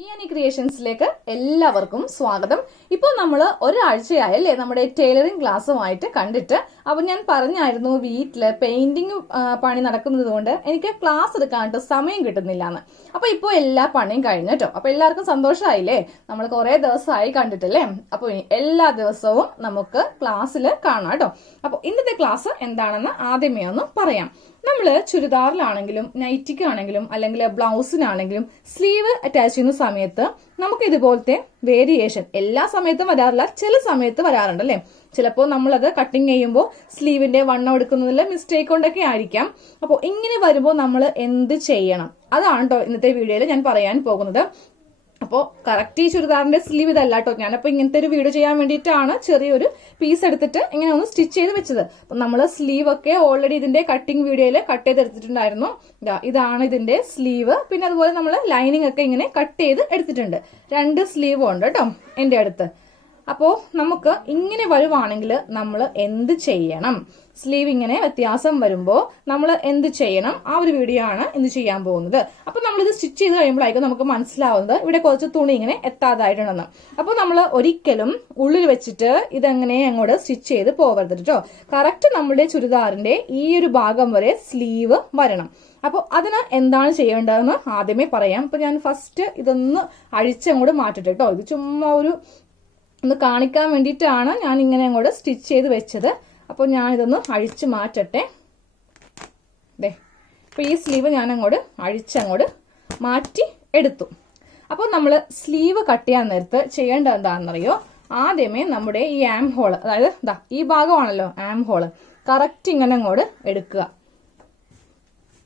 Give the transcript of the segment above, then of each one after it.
ക്രിയേഷൻസിലേക്ക് എല്ലാവർക്കും സ്വാഗതം. ഇപ്പോൾ നമ്മൾ ഒരാഴ്ചയായല്ലേ നമ്മുടെ ടൈലറിംഗ് ക്ലാസ്സുമായിട്ട് കണ്ടിട്ട്. അപ്പൊ ഞാൻ പറഞ്ഞായിരുന്നു വീട്ടില് പെയിന്റിംഗ് പണി നടക്കുന്നത് കൊണ്ട് എനിക്ക് ക്ലാസ് എടുക്കാനായിട്ട് സമയം കിട്ടുന്നില്ല എന്ന്. അപ്പൊ ഇപ്പോൾ എല്ലാ പണിയും കഴിഞ്ഞു കേട്ടോ. അപ്പൊ എല്ലാവർക്കും സന്തോഷമായില്ലേ? നമ്മൾ കുറെ ദിവസമായി കണ്ടിട്ടല്ലേ. അപ്പൊ എല്ലാ ദിവസവും നമുക്ക് ക്ലാസ്സിൽ കാണാം കേട്ടോ. അപ്പൊ ഇന്നത്തെ ക്ലാസ് എന്താണെന്ന് ആദ്യമേ ഒന്ന് പറയാം. നമ്മള് ചുരിദാറിലാണെങ്കിലും നൈറ്റിക്കാണെങ്കിലും അല്ലെങ്കിൽ ബ്ലൗസിനാണെങ്കിലും സ്ലീവ് അറ്റാച്ച് ചെയ്യുന്ന സമയത്ത് നമുക്ക് ഇതുപോലത്തെ വേരിയേഷൻ എല്ലാ സമയത്തും വരാറില്ല, ചില സമയത്ത് വരാറുണ്ട് അല്ലെ. ചിലപ്പോൾ നമ്മളത് കട്ടിങ് ചെയ്യുമ്പോൾ സ്ലീവിന്റെ വണ്ണം എടുക്കുന്നതിൽ മിസ്റ്റേക്ക് കൊണ്ടൊക്കെ ആയിരിക്കാം. അപ്പോൾ ഇങ്ങനെ വരുമ്പോൾ നമ്മൾ എന്ത് ചെയ്യണം, അതാണ് കേട്ടോ ഇന്നത്തെ വീഡിയോയിൽ ഞാൻ പറയാൻ പോകുന്നത്. അപ്പോൾ കറക്റ്റ് ഈ ചുരിദാറിന്റെ സ്ലീവ് ഇതല്ല കേട്ടോ. ഞാനപ്പോൾ ഇങ്ങനത്തെ ഒരു വീഡിയോ ചെയ്യാൻ വേണ്ടിയിട്ടാണ് ചെറിയൊരു പീസ് എടുത്തിട്ട് ഇങ്ങനെ ഒന്ന് സ്റ്റിച്ച് ചെയ്ത് വെച്ചത്. അപ്പൊ നമ്മൾ സ്ലീവ് ഒക്കെ ഓൾറെഡി ഇതിന്റെ കട്ടിങ് വീഡിയോയിൽ കട്ട് ചെയ്തെടുത്തിട്ടുണ്ടായിരുന്നു. ഇതാണ് ഇതിന്റെ സ്ലീവ്. പിന്നെ അതുപോലെ നമ്മൾ ലൈനിങ് ഒക്കെ ഇങ്ങനെ കട്ട് ചെയ്ത് എടുത്തിട്ടുണ്ട്. 2 സ്ലീവും ഉണ്ട് കേട്ടോ എന്റെ അടുത്ത്. അപ്പോൾ നമുക്ക് ഇങ്ങനെ വരുവാണെങ്കിൽ നമ്മൾ എന്ത് ചെയ്യണം, സ്ലീവ് ഇങ്ങനെ വ്യത്യാസം വരുമ്പോൾ നമ്മൾ എന്ത് ചെയ്യണം, ആ ഒരു വീഡിയോ ആണ് ഇന്ന് ചെയ്യാൻ പോകുന്നത്. അപ്പൊ നമ്മളിത് സ്റ്റിച്ച് ചെയ്ത് കഴിയുമ്പോഴായിരിക്കും നമുക്ക് മനസ്സിലാവുന്നത് ഇവിടെ കുറച്ച് തുണി ഇങ്ങനെ എത്താതായിട്ടുണ്ടെന്ന്. അപ്പോൾ നമ്മൾ ഒരിക്കലും ഉള്ളിൽ വെച്ചിട്ട് ഇതെങ്ങനെ അങ്ങോട്ട് സ്റ്റിച്ച് ചെയ്ത് പോകരുത് കേട്ടോ. കറക്റ്റ് നമ്മുടെ ചുരിദാറിന്റെ ഈ ഒരു ഭാഗം വരെ സ്ലീവ് വരണം. അപ്പോൾ അതിന് എന്താണ് ചെയ്യേണ്ടതെന്ന് ആദ്യമേ പറയാം. അപ്പൊ ഞാൻ ഫസ്റ്റ് ഇതൊന്ന് അഴിച്ചങ്ങോട്ട് മാറ്റട്ടെ കേട്ടോ. ഇത് ചുമ്മാ ഒന്ന് കാണിക്കാൻ വേണ്ടിയിട്ടാണ് ഞാൻ ഇങ്ങനെ അങ്ങോട്ട് സ്റ്റിച്ച് ചെയ്ത് വെച്ചത്. അപ്പോൾ ഞാൻ ഇതൊന്ന് അഴിച്ചു മാറ്റട്ടെ. ഇപ്പൊ ഈ സ്ലീവ് ഞാൻ അങ്ങോട്ട് അഴിച്ചങ്ങോട്ട് മാറ്റി എടുത്തു. അപ്പോൾ നമ്മൾ സ്ലീവ് കട്ട് ചെയ്യാൻ നേരത്ത് ചെയ്യേണ്ടത് എന്താണെന്നറിയോ? ആദ്യമേ നമ്മുടെ ഈ ആം ഹോള്, അതായത് ഈ ഭാഗമാണല്ലോ ആം ഹോള്, കറക്റ്റ് ഇങ്ങനെ അങ്ങോട്ട് എടുക്കുക.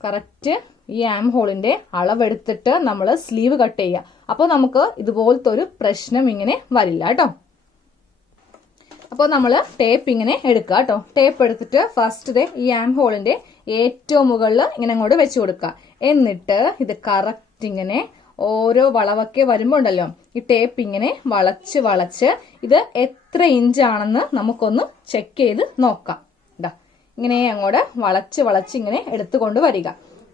കറക്റ്റ് ഈ ആം ഹോളിന്റെ അളവെടുത്തിട്ട് നമ്മൾ സ്ലീവ് കട്ട് ചെയ്യുക. അപ്പോൾ നമുക്ക് ഇതുപോലത്തെ ഒരു പ്രശ്നം ഇങ്ങനെ വരില്ല കേട്ടോ. അപ്പോൾ നമ്മൾ ടേപ്പ് ഇങ്ങനെ എടുക്കുക കേട്ടോ. ടേപ്പ് എടുത്തിട്ട് ഫസ്റ്റ് ഈ ആം ഹോളിന്റെ ഏറ്റവും മുകളിൽ ഇങ്ങനെ അങ്ങോട്ട് വെച്ച് കൊടുക്കുക. എന്നിട്ട് ഇത് കറക്റ്റ് ഇങ്ങനെ ഓരോ വളവൊക്കെ വരുമ്പോൾ ഉണ്ടല്ലോ, ഈ ടേപ്പ് ഇങ്ങനെ വളച്ച് വളച്ച് ഇത് എത്ര ഇഞ്ചാണെന്ന് നമുക്കൊന്ന് ചെക്ക് ചെയ്ത് നോക്കാം. ഇങ്ങനെ അങ്ങോട്ട് വളച്ച് വളച്ച് ഇങ്ങനെ എടുത്തുകൊണ്ട് വരിക.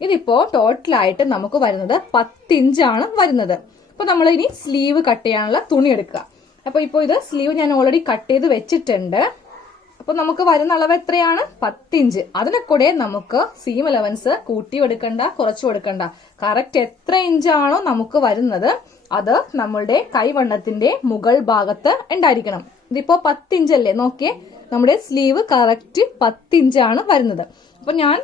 ഇതിപ്പോ ടോട്ടലായിട്ട് നമുക്ക് വരുന്നത് 10 ഇഞ്ചാണ് വരുന്നത്. അപ്പൊ നമ്മൾ ഇനി സ്ലീവ് കട്ട് ചെയ്യാനുള്ള തുണി എടുക്കുക. അപ്പൊ ഇപ്പൊ ഇത് സ്ലീവ് ഞാൻ ഓൾറെഡി കട്ട് ചെയ്ത് വെച്ചിട്ടുണ്ട്. അപ്പൊ നമുക്ക് വരുന്ന അളവ് എത്രയാണ്? 10 ഇഞ്ച്. അതിനെ കൂടെ നമുക്ക് സീം അലവൻസ് കൂട്ടി എടുക്കണ്ട, കുറച്ചു കൊടുക്കണ്ട. കറക്റ്റ് എത്ര ഇഞ്ചാണോ നമുക്ക് വരുന്നത് അത് നമ്മളുടെ കൈവണ്ണത്തിന്റെ മുകൾ ഭാഗത്ത് ഉണ്ടായിരിക്കണം. ഇതിപ്പോ 10 ഇഞ്ചല്ലേ, നോക്കിയേ, നമ്മുടെ സ്ലീവ് കറക്റ്റ് 10 ഇഞ്ചാണ് വരുന്നത്. അപ്പൊ ഞാൻ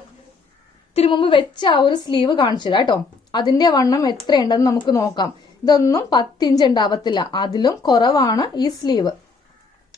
മുമ്പ് വെച്ച ആ ഒരു സ്ലീവ് കാണിച്ചു തരാം കേട്ടോ. അതിന്റെ വണ്ണം എത്രയുണ്ടെന്ന് നമുക്ക് നോക്കാം. ഇതൊന്നും 10 ഇഞ്ച് ഉണ്ടാവത്തില്ല, അതിലും കുറവാണ് ഈ സ്ലീവ്.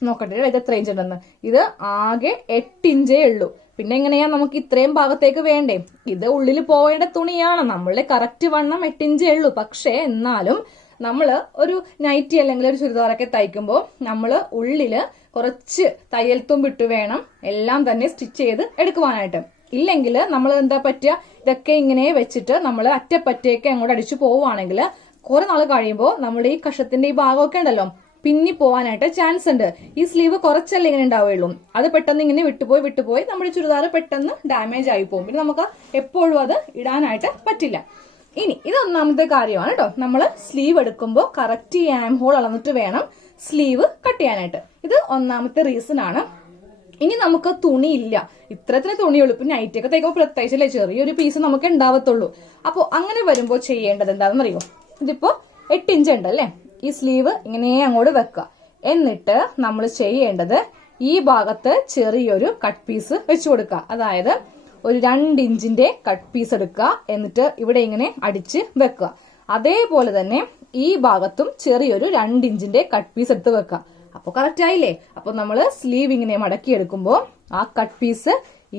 നോക്കട്ടെ ഇത് എത്ര ഇഞ്ച് ഉണ്ടെന്ന്. ഇത് ആകെ 8 ഇഞ്ചേ ഉള്ളൂ. പിന്നെ എങ്ങനെയാ നമുക്ക് ഇത്രയും ഭാഗത്തേക്ക് വേണ്ടേ? ഇത് ഉള്ളിൽ പോവേണ്ട തുണിയാണ്. നമ്മളുടെ കറക്റ്റ് വണ്ണം 8 ഇഞ്ചേ ഉള്ളൂ. പക്ഷേ എന്നാലും നമ്മള് ഒരു നൈറ്റി അല്ലെങ്കിൽ ഒരു ചുരിദാറൊക്കെ തയ്ക്കുമ്പോൾ നമ്മള് ഉള്ളില് കുറച്ച് തയ്യൽ തുമ്പിട്ട് വേണം എല്ലാം തന്നെ സ്റ്റിച്ച് ചെയ്ത് എടുക്കുവാനായിട്ട്. ഇല്ലെങ്കിൽ നമ്മൾ എന്താ പറ്റുക, ഇതൊക്കെ ഇങ്ങനെ വെച്ചിട്ട് നമ്മൾ അറ്റപ്പറ്റയൊക്കെ അങ്ങോട്ട് അടിച്ചു പോവുകയാണെങ്കിൽ കുറെ നാൾ കഴിയുമ്പോൾ നമ്മുടെ ഈ കഷത്തിന്റെ ഈ ഭാഗമൊക്കെ ഉണ്ടല്ലോ പിന്നി പോവാനായിട്ട് ചാൻസ് ഉണ്ട്. ഈ സ്ലീവ് കുറച്ചല്ലേ ഇങ്ങനെ ഉണ്ടാവുകയുള്ളൂ. അത് പെട്ടെന്ന് ഇങ്ങനെ വിട്ടുപോയി നമ്മുടെ ചുരിദാർ പെട്ടെന്ന് ഡാമേജ് ആയി പോകും. പിന്നെ നമുക്ക് എപ്പോഴും അത് ഇടാനായിട്ട് പറ്റില്ല. ഇനി ഇത് ഒന്നാമത്തെ കാര്യമാണ് കേട്ടോ. നമ്മൾ സ്ലീവ് എടുക്കുമ്പോൾ കറക്റ്റ് ഈ ആം ഹോൾ അളന്നിട്ട് വേണം സ്ലീവ് കട്ട് ചെയ്യാനായിട്ട്. ഇത് ഒന്നാമത്തെ റീസൺ ആണ്. ഇനി നമുക്ക് തുണിയില്ല, ഇത്രത്തിന് തുണിയുള്ളൂ. ഇപ്പൊ നൈറ്റ് ഒക്കെ തയ്ക്കുമ്പോൾ പ്രത്യേകിച്ചല്ലേ ചെറിയൊരു പീസ് നമുക്ക് ഉണ്ടാവത്തുള്ളൂ. അപ്പോൾ അങ്ങനെ വരുമ്പോൾ ചെയ്യേണ്ടത് എന്താണെന്ന് അറിയോ? ഇതിപ്പോ 8 ഇഞ്ച് ഉണ്ടല്ലേ, ഈ സ്ലീവ് ഇങ്ങനെ അങ്ങോട്ട് വെക്കുക. എന്നിട്ട് നമ്മൾ ചെയ്യേണ്ടത് ഈ ഭാഗത്ത് ചെറിയൊരു കട്ട് പീസ് വെച്ചു കൊടുക്കുക. അതായത് ഒരു 2 ഇഞ്ചിന്റെ കട്ട് പീസ് എടുക്കുക. എന്നിട്ട് ഇവിടെ ഇങ്ങനെ അടിച്ച് വെക്കുക. അതേപോലെ തന്നെ ഈ ഭാഗത്തും ചെറിയൊരു 2 ഇഞ്ചിന്റെ കട്ട് പീസ് എടുത്ത് വെക്കുക. അപ്പൊ കറക്റ്റ് ആയില്ലേ? അപ്പൊ നമ്മള് സ്ലീവ് ഇങ്ങനെ മടക്കി എടുക്കുമ്പോൾ ആ കട്ട് പീസ്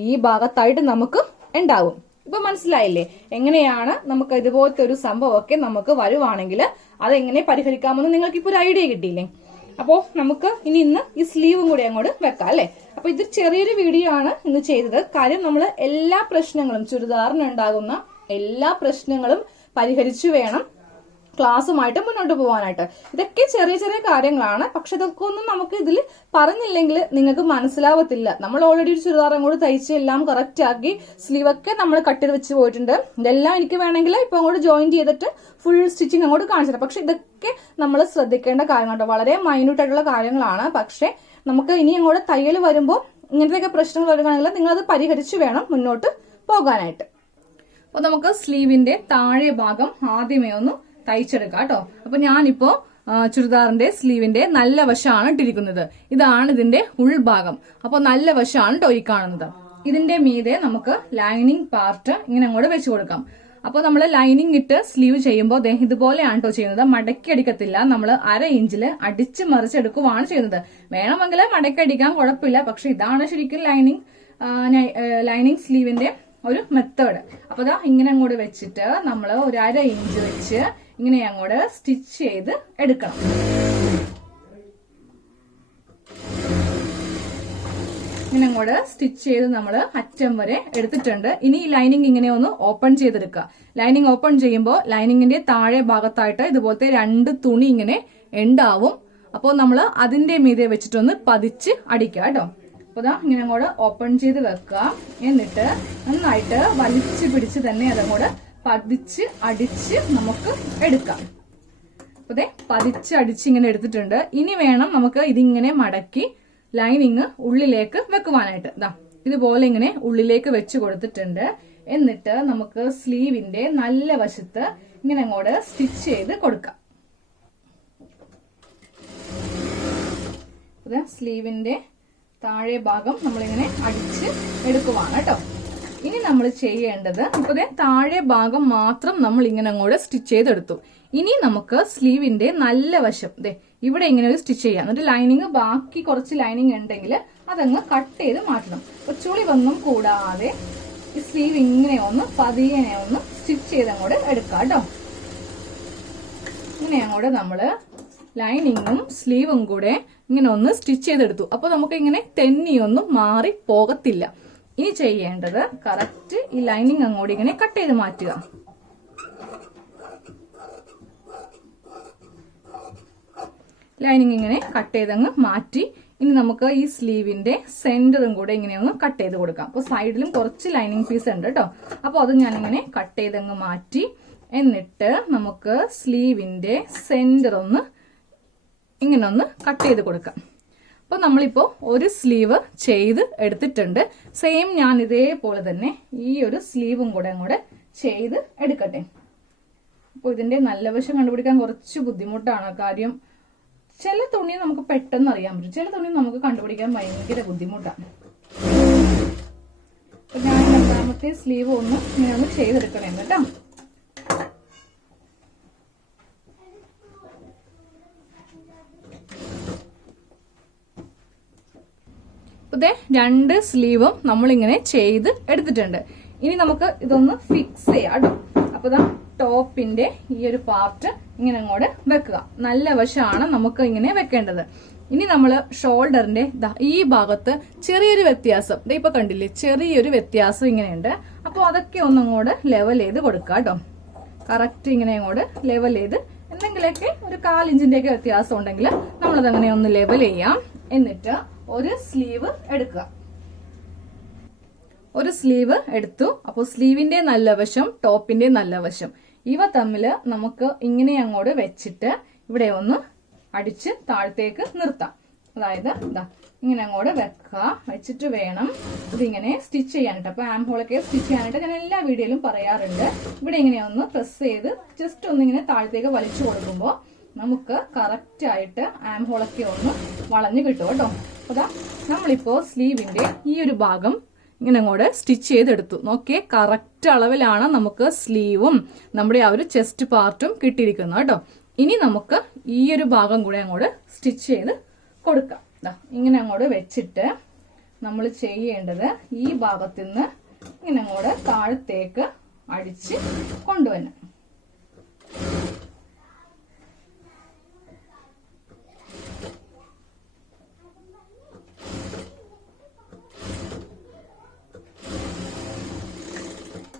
ഈ ഭാഗത്തായിട്ട് നമുക്ക് ഉണ്ടാവും. ഇപ്പൊ മനസ്സിലായില്ലേ എങ്ങനെയാണ് നമുക്ക് ഇതുപോലത്തെ ഒരു സംഭവമൊക്കെ നമുക്ക് വരുവാണെങ്കിൽ അതെങ്ങനെ പരിഹരിക്കാമെന്ന് നിങ്ങൾക്ക് ഇപ്പൊ ഒരു ഐഡിയ കിട്ടിയില്ലേ? അപ്പോ നമുക്ക് ഇന്ന് ഈ സ്ലീവും കൂടി അങ്ങോട്ട് വെക്കാം അല്ലെ. അപ്പൊ ഇത് ചെറിയൊരു വീഡിയോ ആണ് ഇന്ന് ചെയ്തത്. കാര്യം നമ്മൾ എല്ലാ പ്രശ്നങ്ങളും, ചുരിദാറിന് ഉണ്ടാകുന്ന എല്ലാ പ്രശ്നങ്ങളും പരിഹരിച്ചു വേണം ക്ലാസ്സുമായിട്ട് മുന്നോട്ട് പോകാനായിട്ട്. ഇതൊക്കെ ചെറിയ ചെറിയ കാര്യങ്ങളാണ്. പക്ഷെ ഇതൊക്കെ ഒന്നും നമുക്ക് ഇതിൽ പറഞ്ഞില്ലെങ്കിൽ നിങ്ങൾക്ക് മനസ്സിലാവത്തില്ല. നമ്മൾ ഓൾറെഡി ഒരു ചുരിദാർ അങ്ങോട്ട് തയ്ച്ച് എല്ലാം കറക്റ്റ് ആക്കി സ്ലീവ് ഒക്കെ നമ്മൾ കട്ട് ചെയ്ത് വെച്ച് പോയിട്ടുണ്ട്. ഇതെല്ലാം എനിക്ക് വേണമെങ്കിൽ ഇപ്പൊ അങ്ങോട്ട് ജോയിൻ ചെയ്തിട്ട് ഫുൾ സ്റ്റിച്ചിങ് അങ്ങോട്ട് കാണിച്ചിട്ട്. പക്ഷെ ഇതൊക്കെ നമ്മൾ ശ്രദ്ധിക്കേണ്ട കാര്യങ്ങളുണ്ട്. വളരെ മൈന്യൂട്ട് ആയിട്ടുള്ള കാര്യങ്ങളാണ്. പക്ഷെ നമുക്ക് ഇനി അങ്ങോട്ട് തയ്യൽ വരുമ്പോൾ ഇങ്ങനത്തെയൊക്കെ പ്രശ്നങ്ങൾ വരികയാണെങ്കിൽ നിങ്ങളത് പരിഹരിച്ച് വേണം മുന്നോട്ട് പോകാനായിട്ട്. അപ്പൊ നമുക്ക് സ്ലീവിന്റെ താഴെ ഭാഗം ആദ്യമേ ഒന്ന് തയ്ച്ചെടുക്കാം കേട്ടോ. അപ്പൊ ഞാനിപ്പോ ചുരിദാറിന്റെ സ്ലീവിന്റെ നല്ല വശമാണ് ഇട്ടിരിക്കുന്നത്. ഇതാണ് ഇതിന്റെ ഉൾഭാഗം. അപ്പൊ നല്ല വശമാണ് കേട്ടോ ഈ കാണുന്നത്. ഇതിന്റെ മീതെ നമുക്ക് ലൈനിങ് പാർട്ട് ഇങ്ങനെ അങ്ങോട്ട് വെച്ച് കൊടുക്കാം. അപ്പൊ നമ്മൾ ലൈനിങ് ഇട്ട് സ്ലീവ് ചെയ്യുമ്പോൾ ഇതുപോലെയാണ് കേട്ടോ ചെയ്യുന്നത്. മടക്കി അടിക്കത്തില്ല. നമ്മൾ 1/2 ഇഞ്ചില് അടിച്ച് മറിച്ചെടുക്കുവാണ് ചെയ്യുന്നത്. വേണമെങ്കിൽ മടക്കി അടിക്കാൻ കുഴപ്പമില്ല. പക്ഷെ ഇതാണ് ശരിക്കും ലൈനിങ് സ്ലീവിന്റെ ഒരു മെത്തേഡ്. അപ്പൊ ഇതാ ഇങ്ങനെ അങ്ങോട്ട് വെച്ചിട്ട് നമ്മൾ ഒരു 1/2 ഇഞ്ച് വെച്ച് ഇങ്ങനെ അങ്ങോട്ട് സ്റ്റിച്ച് ചെയ്ത് എടുക്കണം. ഇങ്ങനെ അങ്ങോട്ട് സ്റ്റിച്ച് ചെയ്ത് നമ്മൾ അറ്റം വരെ എടുത്തിട്ടുണ്ട്. ഇനി ലൈനിങ് ഇങ്ങനെ ഒന്ന് ഓപ്പൺ ചെയ്തെടുക്കുക. ലൈനിങ് ഓപ്പൺ ചെയ്യുമ്പോൾ ലൈനിങ്ങിന്റെ താഴെ ഭാഗത്തായിട്ട് ഇതുപോലത്തെ 2 തുണി ഇങ്ങനെ ഉണ്ടാവും. അപ്പോൾ നമ്മൾ അതിന്റെ മീതെ വെച്ചിട്ടൊന്ന് പതിച്ച് അടിക്കുക കേട്ടോ. അപ്പൊ ഇതാ ഇങ്ങനെ അങ്ങോട്ട് ഓപ്പൺ ചെയ്ത് വെക്കുക. എന്നിട്ട് നന്നായിട്ട് വലിച്ചു പിടിച്ച് തന്നെ അതങ്ങോട്ട് പതിച്ച് അടിച്ച് നമുക്ക് എടുക്കാം. അപ്പൊ ഇതേ പതിച്ച് അടിച്ച് ഇങ്ങനെ എടുത്തിട്ടുണ്ട്. ഇനി വേണം നമുക്ക് ഇതിങ്ങനെ മടക്കി ലൈനിങ് ഉള്ളിലേക്ക് വെക്കുവാനായിട്ട്. ഇതാ ഇതുപോലെ ഇങ്ങനെ ഉള്ളിലേക്ക് വെച്ച് കൊടുത്തിട്ടുണ്ട്. എന്നിട്ട് നമുക്ക് സ്ലീവിന്റെ നല്ല വശത്ത് ഇങ്ങനെ അങ്ങോട്ട് സ്റ്റിച്ച് ചെയ്ത് കൊടുക്കാം. സ്ലീവിന്റെ താഴെ ഭാഗം നമ്മളിങ്ങനെ അടിച്ച് എടുക്കുവാണ് കേട്ടോ. ഇനി നമ്മൾ ചെയ്യേണ്ടത് ഇപ്പൊ താഴെ ഭാഗം മാത്രം നമ്മൾ ഇങ്ങനെ അങ്ങോട്ട് സ്റ്റിച്ച് ചെയ്തെടുത്തു. ഇനി നമുക്ക് സ്ലീവിന്റെ നല്ല വശം ഇവിടെ ഇങ്ങനെ ഒരു സ്റ്റിച്ച് ചെയ്യാം. എന്നിട്ട് ലൈനിങ് ബാക്കി കുറച്ച് ലൈനിങ് ഉണ്ടെങ്കിൽ അതങ്ങ് കട്ട് ചെയ്ത് മാറ്റണം. അപ്പൊ ചുളിവൊന്നും കൂടാതെ ഈ സ്ലീവ് ഇങ്ങനെ ഒന്ന് പതിയെ ഒന്ന് സ്റ്റിച്ച് ചെയ്ത് അങ്ങോട്ട് എടുക്കാം കേട്ടോ. ഇങ്ങനെ അങ്ങോട്ട് നമ്മള് ലൈനിങ്ങും സ്ലീവും കൂടെ ഇങ്ങനെ ഒന്ന് സ്റ്റിച്ച് ചെയ്തെടുത്തു. അപ്പൊ നമുക്ക് ഇങ്ങനെ തെന്നിയൊന്നും മാറി പോകത്തില്ല. ഇനി ചെയ്യേണ്ടത് കറക്റ്റ് ഈ ലൈനിങ് അങ്ങോട്ട് ഇങ്ങനെ കട്ട് ചെയ്ത് മാറ്റുക. ലൈനിങ് ഇങ്ങനെ കട്ട് ചെയ്തങ്ങ് മാറ്റി ഇനി നമുക്ക് ഈ സ്ലീവിന്റെ സെന്ററും കൂടെ ഇങ്ങനെ ഒന്ന് കട്ട് ചെയ്ത് കൊടുക്കാം. അപ്പൊ സൈഡിലും കുറച്ച് ലൈനിങ് പീസ് ഉണ്ട് കേട്ടോ. അപ്പൊ അത് ഞാനിങ്ങനെ കട്ട് ചെയ്തങ്ങ് മാറ്റി എന്നിട്ട് നമുക്ക് സ്ലീവിന്റെ സെന്റർ ഒന്ന് ഇങ്ങനെ ഒന്ന് കട്ട് ചെയ്ത് കൊടുക്കാം. അപ്പൊ നമ്മളിപ്പോ ഒരു സ്ലീവ് ചെയ്ത് എടുത്തിട്ടുണ്ട്. സെയിം ഞാൻ ഇതേപോലെ തന്നെ ഈ ഒരു സ്ലീവും കൂടെ അങ്ങോട്ട് ചെയ്ത് എടുക്കട്ടെ. അപ്പൊ ഇതിന്റെ നല്ല വശം കണ്ടുപിടിക്കാൻ കുറച്ച് ബുദ്ധിമുട്ടാണ്. കാര്യം ചില തുണി നമുക്ക് പെട്ടെന്ന് അറിയാൻ പറ്റും, ചില തുണി നമുക്ക് കണ്ടുപിടിക്കാൻ ഭയങ്കര ബുദ്ധിമുട്ടാണ്. അപ്പൊ ഞാൻ രണ്ടാമത്തെ സ്ലീവ് ഒന്ന് ഇങ്ങനെ ഒന്ന് ചെയ്തെടുക്കണേ കേട്ടോ. ഇതേ 2 സ്ലീവും നമ്മളിങ്ങനെ ചെയ്ത് എടുത്തിട്ടുണ്ട്. ഇനി നമുക്ക് ഇതൊന്ന് ഫിക്സ് ചെയ്യാം കേട്ടോ. അപ്പൊ ഇതാ ടോപ്പിന്റെ ഈ ഒരു പാർട്ട് ഇങ്ങനെ അങ്ങോട്ട് വെക്കുക. നല്ല വശമാണ് നമുക്ക് ഇങ്ങനെ വെക്കേണ്ടത്. ഇനി നമ്മൾ ഷോൾഡറിന്റെ ഈ ഭാഗത്ത് ചെറിയൊരു വ്യത്യാസം ഇപ്പൊ കണ്ടില്ലേ, ചെറിയൊരു വ്യത്യാസം ഇങ്ങനെയുണ്ട്. അപ്പോൾ അതൊക്കെ ഒന്നങ്ങോട്ട് ലെവൽ ചെയ്ത് കൊടുക്കുക കേട്ടോ. കറക്റ്റ് ഇങ്ങനെ അങ്ങോട്ട് ലെവൽ ചെയ്ത് എന്തെങ്കിലുമൊക്കെ ഒരു 1/4 ഇഞ്ചിന്റെയൊക്കെ വ്യത്യാസം ഉണ്ടെങ്കിൽ നമ്മളതങ്ങനെ ഒന്ന് ലെവൽ ചെയ്യാം. എന്നിട്ട് ഒരു സ്ലീവ് എടുക്കുക. ഒരു സ്ലീവ് എടുത്തു. അപ്പോൾ സ്ലീവിന്റെ നല്ല വശം ടോപ്പിന്റെ നല്ല വശം ഇവ തമ്മിൽ നമുക്ക് ഇങ്ങനെ അങ്ങോട്ട് വെച്ചിട്ട് ഇവിടെ ഒന്ന് അടിച്ച് താഴത്തേക്ക് നിർത്താം. അതായത് ഇങ്ങനെ അങ്ങോട്ട് വെക്കുക. വെച്ചിട്ട് വേണം ഇതിങ്ങനെ സ്റ്റിച്ച് ചെയ്യാനായിട്ട്. അപ്പൊ ആം ഹോളൊക്കെ സ്റ്റിച്ച് ചെയ്യാനായിട്ട് ഞാൻ എല്ലാ വീഡിയോയിലും പറയാറുണ്ട്. ഇവിടെ ഇങ്ങനെ ഒന്ന് പ്രസ് ചെയ്ത് ജസ്റ്റ് ഒന്നിങ്ങനെ താഴത്തേക്ക് വലിച്ചു കൊടുക്കുമ്പോൾ നമുക്ക് കറക്റ്റ് ആയിട്ട് ആം ഹോളൊക്കെ ഒന്ന് വളഞ്ഞു കിട്ടും കേട്ടോ. അതാ നമ്മളിപ്പോ സ്ലീവിന്റെ ഈ ഒരു ഭാഗം ഇങ്ങനെ അങ്ങോട്ട് സ്റ്റിച്ച് ചെയ്തെടുത്തു. നോക്കിയേ, കറക്റ്റ് അളവിലാണ് നമുക്ക് സ്ലീവും നമ്മുടെ ആ ഒരു ചെസ്റ്റ് പാർട്ടും കിട്ടിയിരിക്കുന്നത് കേട്ടോ. ഇനി നമുക്ക് ഈ ഒരു ഭാഗം കൂടെ അങ്ങോട്ട് സ്റ്റിച്ച് ചെയ്ത് കൊടുക്കാം. ഇങ്ങനെ അങ്ങോട്ട് വെച്ചിട്ട് നമ്മൾ ചെയ്യേണ്ടത് ഈ ഭാഗത്ത് നിന്ന് ഇങ്ങനെ അങ്ങോട്ട് താഴത്തേക്ക് അടിച്ച് കൊണ്ടുവരണം.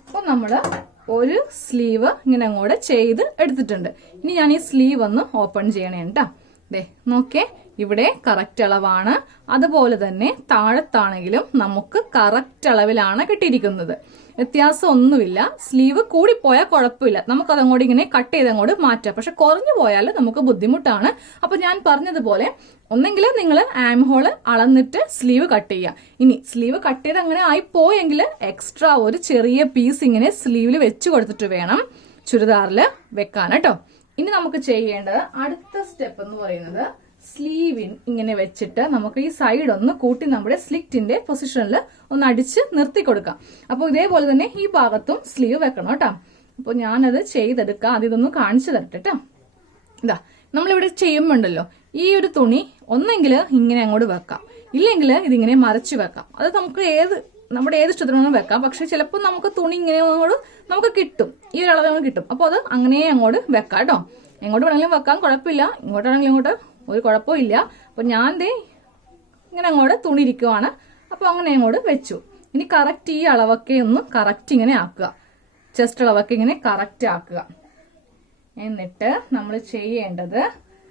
അപ്പൊ നമ്മള് ഒരു സ്ലീവ് ഇങ്ങനെ അങ്ങോട്ട് ചെയ്ത് എടുത്തിട്ടുണ്ട്. ഇനി ഞാൻ ഈ സ്ലീവ് ഒന്ന് ഓപ്പൺ ചെയ്യണേ കേട്ടോ. ദേ നോക്കേ, ഇവിടെ കറക്റ്റ് അളവാണ്. അതുപോലെ തന്നെ താഴത്താണെങ്കിലും നമുക്ക് കറക്റ്റ് അളവിലാണ് കിട്ടിയിരിക്കുന്നത്. വ്യത്യാസം ഒന്നുമില്ല. സ്ലീവ് കൂടിപ്പോയാൽ കുഴപ്പമില്ല, നമുക്ക് അതങ്ങോട്ട് ഇങ്ങനെ കട്ട് ചെയ്ത് അങ്ങോട്ട് മാറ്റാം. പക്ഷെ കുറഞ്ഞു പോയാൽ നമുക്ക് ബുദ്ധിമുട്ടാണ്. അപ്പൊ ഞാൻ പറഞ്ഞതുപോലെ ഒന്നെങ്കിൽ നിങ്ങൾ ആം ഹോള് അളന്നിട്ട് സ്ലീവ് കട്ട് ചെയ്യുക. ഇനി സ്ലീവ് കട്ട് ചെയ്ത് അങ്ങനെ ആയിപ്പോയെങ്കിൽ എക്സ്ട്രാ ഒരു ചെറിയ പീസ് ഇങ്ങനെ സ്ലീവിൽ വെച്ച് കൊടുത്തിട്ട് വേണം ചുരിദാറിൽ വെക്കാൻ കേട്ടോ. ഇനി നമുക്ക് ചെയ്യേണ്ടത് അടുത്ത സ്റ്റെപ്പ് എന്ന് പറയുന്നത് സ്ലീവിൻ ഇങ്ങനെ വെച്ചിട്ട് നമുക്ക് ഈ സൈഡ് ഒന്ന് കൂട്ടി നമ്മുടെ സ്ലിറ്റിന്റെ പൊസിഷനിൽ ഒന്ന് അടിച്ച് നിർത്തി കൊടുക്കാം. അപ്പോൾ ഇതേപോലെ തന്നെ ഈ ഭാഗത്തും സ്ലീവ് വെക്കണം കേട്ടോ. അപ്പോൾ ഞാനത് ചെയ്തെടുക്കാം. അത് ഇതൊന്ന് കാണിച്ചു തരട്ടെ കേട്ടോ. ഇതാ നമ്മളിവിടെ ചെയ്യുമ്പോണ്ടല്ലോ, ഈ ഒരു തുണി ഒന്നെങ്കിൽ ഇങ്ങനെ അങ്ങോട്ട് വെക്കാം, ഇല്ലെങ്കിൽ ഇതിങ്ങനെ മറച്ചു വെക്കാം. അത് നമുക്ക് നമ്മുടെ ഏത് ഇഷ്ടത്തിനും വെക്കാം. പക്ഷെ ചിലപ്പോൾ നമുക്ക് തുണി ഇങ്ങനെ അങ്ങോട്ട് നമുക്ക് കിട്ടും, ഈ ഒരു അളവ് കിട്ടും. അപ്പോൾ അത് അങ്ങനെ അങ്ങോട്ട് വെക്കാം കേട്ടോ. എങ്ങോട്ട് വേണമെങ്കിലും വെക്കാം, കുഴപ്പമില്ല. ഇങ്ങോട്ടാണെങ്കിലും ഇങ്ങോട്ട് ഒരു കുഴപ്പവും ഇല്ല. അപ്പൊ ഞാൻ ദേ ഇങ്ങനെ അങ്ങോട്ട് തുണി ഇരിക്കുവാണ്. അപ്പൊ അങ്ങനെ അങ്ങോട്ട് വെച്ചു. ഇനി കറക്റ്റ് ഈ അളവൊക്കെ ഒന്ന് കറക്റ്റ് ഇങ്ങനെ ആക്കുക, ചെസ്റ്റ് അളവൊക്കെ ഇങ്ങനെ കറക്റ്റ് ആക്കുക. എന്നിട്ട് നമ്മൾ ചെയ്യേണ്ടത്,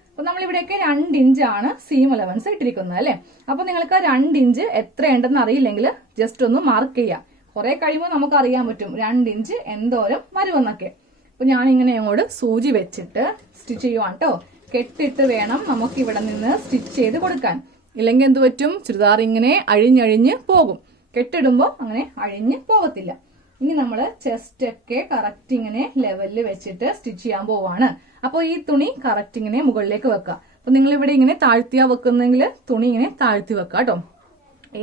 അപ്പൊ നമ്മളിവിടെയൊക്കെ 2 ഇഞ്ചാണ് സീം അലവൻസ് ഇട്ടിരിക്കുന്നത് അല്ലെ. അപ്പൊ നിങ്ങൾക്ക് 2 ഇഞ്ച് എത്രയുണ്ടെന്ന് അറിയില്ലെങ്കിൽ ജസ്റ്റ് ഒന്ന് മാർക്ക് ചെയ്യാം. കുറെ കഴിയുമ്പോൾ നമുക്ക് അറിയാൻ പറ്റും 2 ഇഞ്ച് എന്തോരം വരുമെന്നൊക്കെ. അപ്പൊ ഞാൻ ഇങ്ങനെ അങ്ങോട്ട് സൂചി വെച്ചിട്ട് സ്റ്റിച്ച് ചെയ്യുവാണ് കേട്ടോ. കെട്ടിട്ട് വേണം നമുക്ക് ഇവിടെ നിന്ന് സ്റ്റിച്ച് ചെയ്ത് കൊടുക്കാൻ. ഇല്ലെങ്കിൽ എന്ത് പറ്റും, ചുരിദാർ ഇങ്ങനെ അഴിഞ്ഞഴിഞ്ഞ് പോകും. കെട്ടിടുമ്പോൾ അങ്ങനെ അഴിഞ്ഞ് പോകത്തില്ല. ഇനി നമ്മൾ ചെസ്റ്റ് ഒക്കെ കറക്റ്റ് ഇങ്ങനെ ലെവലിൽ വെച്ചിട്ട് സ്റ്റിച്ച് ചെയ്യാൻ പോവാണ്. അപ്പോൾ ഈ തുണി കറക്റ്റ് ഇങ്ങനെ മുകളിലേക്ക് വെക്കുക. അപ്പൊ നിങ്ങൾ ഇവിടെ ഇങ്ങനെ താഴ്ത്തിയാ വെക്കുന്നെങ്കിൽ തുണി ഇങ്ങനെ താഴ്ത്തി വെക്കുക കേട്ടോ.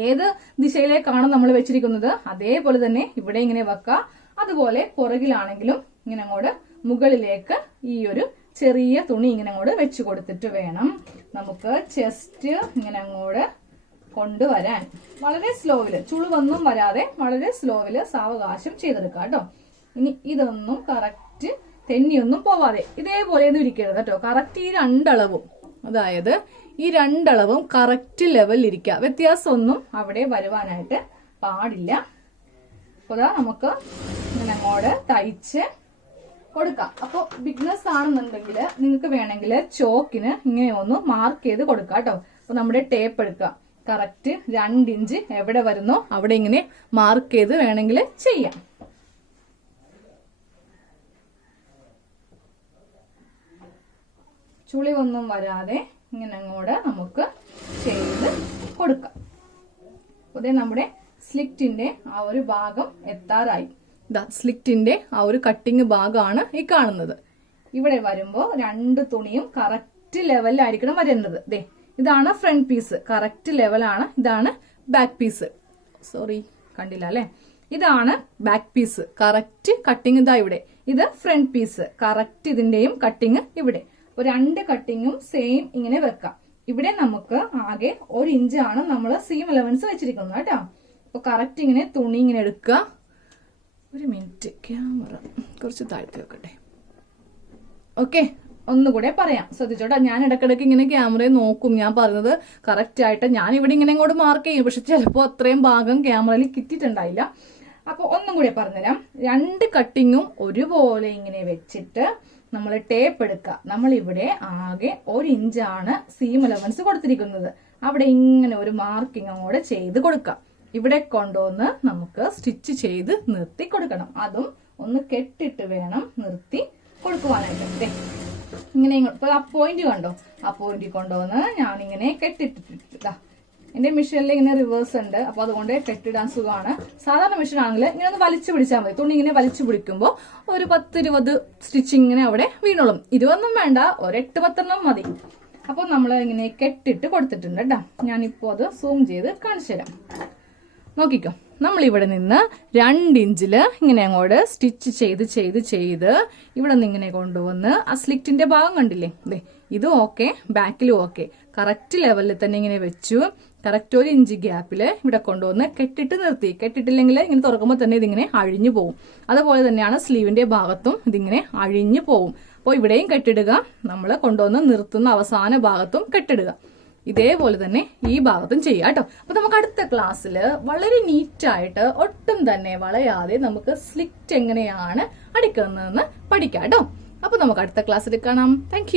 ഏത് ദിശയിലേക്കാണ് നമ്മൾ വെച്ചിരിക്കുന്നത് അതേപോലെ തന്നെ ഇവിടെ ഇങ്ങനെ വെക്കുക. അതുപോലെ പുറകിലാണെങ്കിലും ഇങ്ങനെ അങ്ങോട്ട് മുകളിലേക്ക് ഈ ഒരു ചെറിയ തുണി ഇങ്ങനെ അങ്ങോട്ട് വെച്ച് കൊടുത്തിട്ട് വേണം നമുക്ക് ചെസ്റ്റ് ഇങ്ങനെ അങ്ങോട്ട് കൊണ്ടുവരാൻ. വളരെ സ്ലോവില്, ചുളിവൊന്നും വരാതെ വളരെ സ്ലോവില് സാവകാശം ചെയ്തെടുക്കുക കേട്ടോ. ഇനി ഇതൊന്നും കറക്റ്റ് തെന്നിയൊന്നും പോവാതെ ഇതേപോലെ ഒന്നും ഇരിക്കരുത് കേട്ടോ. കറക്റ്റ് ഈ 2 അളവും, അതായത് ഈ 2 അളവും കറക്റ്റ് ലെവലിൽ ഇരിക്കുക. വ്യത്യാസമൊന്നും അവിടെ വരുവാനായിട്ട് പാടില്ല. അപ്പോൾ നമുക്ക് ഇങ്ങനെ അങ്ങോട്ട് തയ്ച്ച് കൊടുക്കാം. അപ്പോൾ ബിഗ്നസ് ആണെന്നുണ്ടെങ്കിൽ നിങ്ങൾക്ക് വേണമെങ്കിൽ ചോക്കിന് ഇങ്ങനെ ഒന്ന് മാർക്ക് ചെയ്ത് കൊടുക്കാം കേട്ടോ. അപ്പൊ നമ്മുടെ ടേപ്പ് എടുക്കുക, കറക്റ്റ് 2 ഇഞ്ച് എവിടെ വരുന്നോ അവിടെ ഇങ്ങനെ മാർക്ക് ചെയ്ത് വേണമെങ്കിൽ ചെയ്യാം. ചുളിവൊന്നും വരാതെ ഇങ്ങനെ അങ്ങോട്ട് നമുക്ക് ചെയ്ത് കൊടുക്കാം. അതേ നമ്മുടെ സ്ലിറ്റിന്റെ ആ ഒരു ഭാഗം എത്താറായി. ഇതാ സ്ലിറ്റിന്റെ ആ ഒരു കട്ടിങ് ഭാഗമാണ് ഈ കാണുന്നത്. ഇവിടെ വരുമ്പോ 2 തുണിയും കറക്റ്റ് ലെവലിലായിരിക്കണം വരുന്നത്. ദേ ഇതാണ് ഫ്രണ്ട് പീസ്, കറക്റ്റ് ലെവലാണ്. ഇതാണ് ബാക്ക് പീസ്. സോറി കണ്ടില്ല അല്ലെ. ഇതാണ് ബാക്ക് പീസ്, കറക്റ്റ് കട്ടിങ് ഇതാ ഇവിടെ. ഇത് ഫ്രണ്ട് പീസ്, കറക്റ്റ് ഇതിന്റെയും കട്ടിങ് ഇവിടെ. അപ്പൊ 2 കട്ടിങ്ങും സെയിം ഇങ്ങനെ വെക്കാം. ഇവിടെ നമുക്ക് ആകെ 1 ഇഞ്ചാണ് നമ്മൾ സീം അലവൻസ് വെച്ചിരിക്കുന്നത് കേട്ടോ. അപ്പൊ കറക്റ്റ് ഇങ്ങനെ തുണി ഇങ്ങനെ എടുക്കുക. ഒരു മിനിറ്റ്, ക്യാമറ കുറച്ച് താഴ്ത്തി വെക്കട്ടെ. ഓക്കെ, ഒന്നുകൂടെ പറയാം, ശ്രദ്ധിച്ചോട്ടെ. ഞാൻ ഇടക്കിടക്ക് ഇങ്ങനെ ക്യാമറയെ നോക്കും. ഞാൻ പറഞ്ഞത് കറക്റ്റ് ആയിട്ട് ഞാൻ ഇവിടെ ഇങ്ങനെ ഇങ്ങോട്ട് മാർക്ക് ചെയ്യും, പക്ഷെ ചിലപ്പോൾ അത്രയും ഭാഗം ക്യാമറയിൽ കിട്ടിയിട്ടുണ്ടായില്ല. അപ്പൊ ഒന്നും കൂടെ പറഞ്ഞുതരാം. 2 കട്ടിങ്ങും ഒരുപോലെ ഇങ്ങനെ വെച്ചിട്ട് നമ്മൾ ടേപ്പ് എടുക്കുക. നമ്മൾ ഇവിടെ ആകെ 1 ഇഞ്ചാണ് സീം അലവൻസ് കൊടുത്തിരിക്കുന്നത്. അവിടെ ഇങ്ങനെ ഒരു മാർക്കിംഗ് അങ്ങോട്ട് ചെയ്ത് കൊടുക്കാം. ഇവിടെ കൊണ്ടുവന്ന് നമുക്ക് സ്റ്റിച്ച് ചെയ്ത് നിർത്തി കൊടുക്കണം. അതും ഒന്ന് കെട്ടിട്ട് വേണം നിർത്തി കൊടുക്കുവാനായിട്ട്. ഇങ്ങനെ ഇപ്പൊ ആ പോയിന്റ് കണ്ടോ, ആ പോയിന്റ് കൊണ്ടുവന്ന് ഞാനിങ്ങനെ കെട്ടിട്ടിട്ടാ. എന്റെ മെഷീനിൽ ഇങ്ങനെ റിവേഴ്സ് ഉണ്ട്, അപ്പൊ അതുകൊണ്ട് കെട്ടിടാൻ സുഖമാണ്. സാധാരണ മെഷീൻ ആണെങ്കിൽ ഇങ്ങനെ ഒന്ന് വലിച്ചു പിടിച്ചാൽ മതി. തുണി ഇങ്ങനെ വലിച്ചു പിടിക്കുമ്പോൾ ഒരു 10-20 സ്റ്റിച്ചിങ് ഇങ്ങനെ അവിടെ വീണോളും. 20 വേണ്ട, ഒരു 8-10 മതി. അപ്പൊ നമ്മൾ ഇങ്ങനെ കെട്ടിട്ട് കൊടുത്തിട്ടുണ്ട് കേട്ടോ. ഞാനിപ്പോ അത് സൂം ചെയ്ത് കാണിച്ചു തരാം. നോക്കിക്കോ, നമ്മളിവിടെ നിന്ന് 2 ഇഞ്ചില് ഇങ്ങനെ അങ്ങോട്ട് സ്റ്റിച്ച് ചെയ്ത് ഇവിടെ നിന്ന് ഇങ്ങനെ കൊണ്ടുവന്ന് ആ സ്ലിറ്റിന്റെ ഭാഗം കണ്ടില്ലേ, അതെ ഇത് ഓക്കെ, ബാക്കിലും ഓക്കെ, കറക്റ്റ് ലെവലിൽ തന്നെ ഇങ്ങനെ വെച്ചു. കറക്റ്റ് 1 ഇഞ്ച് ഗ്യാപ്പില് ഇവിടെ കൊണ്ടുവന്ന് കെട്ടിട്ട് നിർത്തി. കെട്ടിട്ടില്ലെങ്കിൽ ഇങ്ങനെ തുറക്കുമ്പോൾ തന്നെ ഇതിങ്ങനെ അഴിഞ്ഞു പോകും. അതുപോലെ തന്നെയാണ് സ്ലീവിന്റെ ഭാഗത്തും ഇതിങ്ങനെ അഴിഞ്ഞു പോകും. അപ്പോൾ ഇവിടെയും കെട്ടിടുക, നമ്മൾ കൊണ്ടുവന്ന് നിർത്തുന്ന അവസാന ഭാഗത്തും കെട്ടിടുക. ഇതേപോലെ തന്നെ ഈ ഭാഗത്തും ചെയ്യാം കേട്ടോ. അപ്പൊ നമുക്ക് അടുത്ത ക്ലാസ്സിൽ വളരെ നീറ്റായിട്ട് ഒട്ടും തന്നെ വളയാതെ നമുക്ക് സ്ലിറ്റ് എങ്ങനെയാണ് അടിക്കുന്നതെന്ന് പഠിക്കാം കേട്ടോ. അപ്പൊ നമുക്ക് അടുത്ത ക്ലാസ്സിൽ കാണാം. താങ്ക്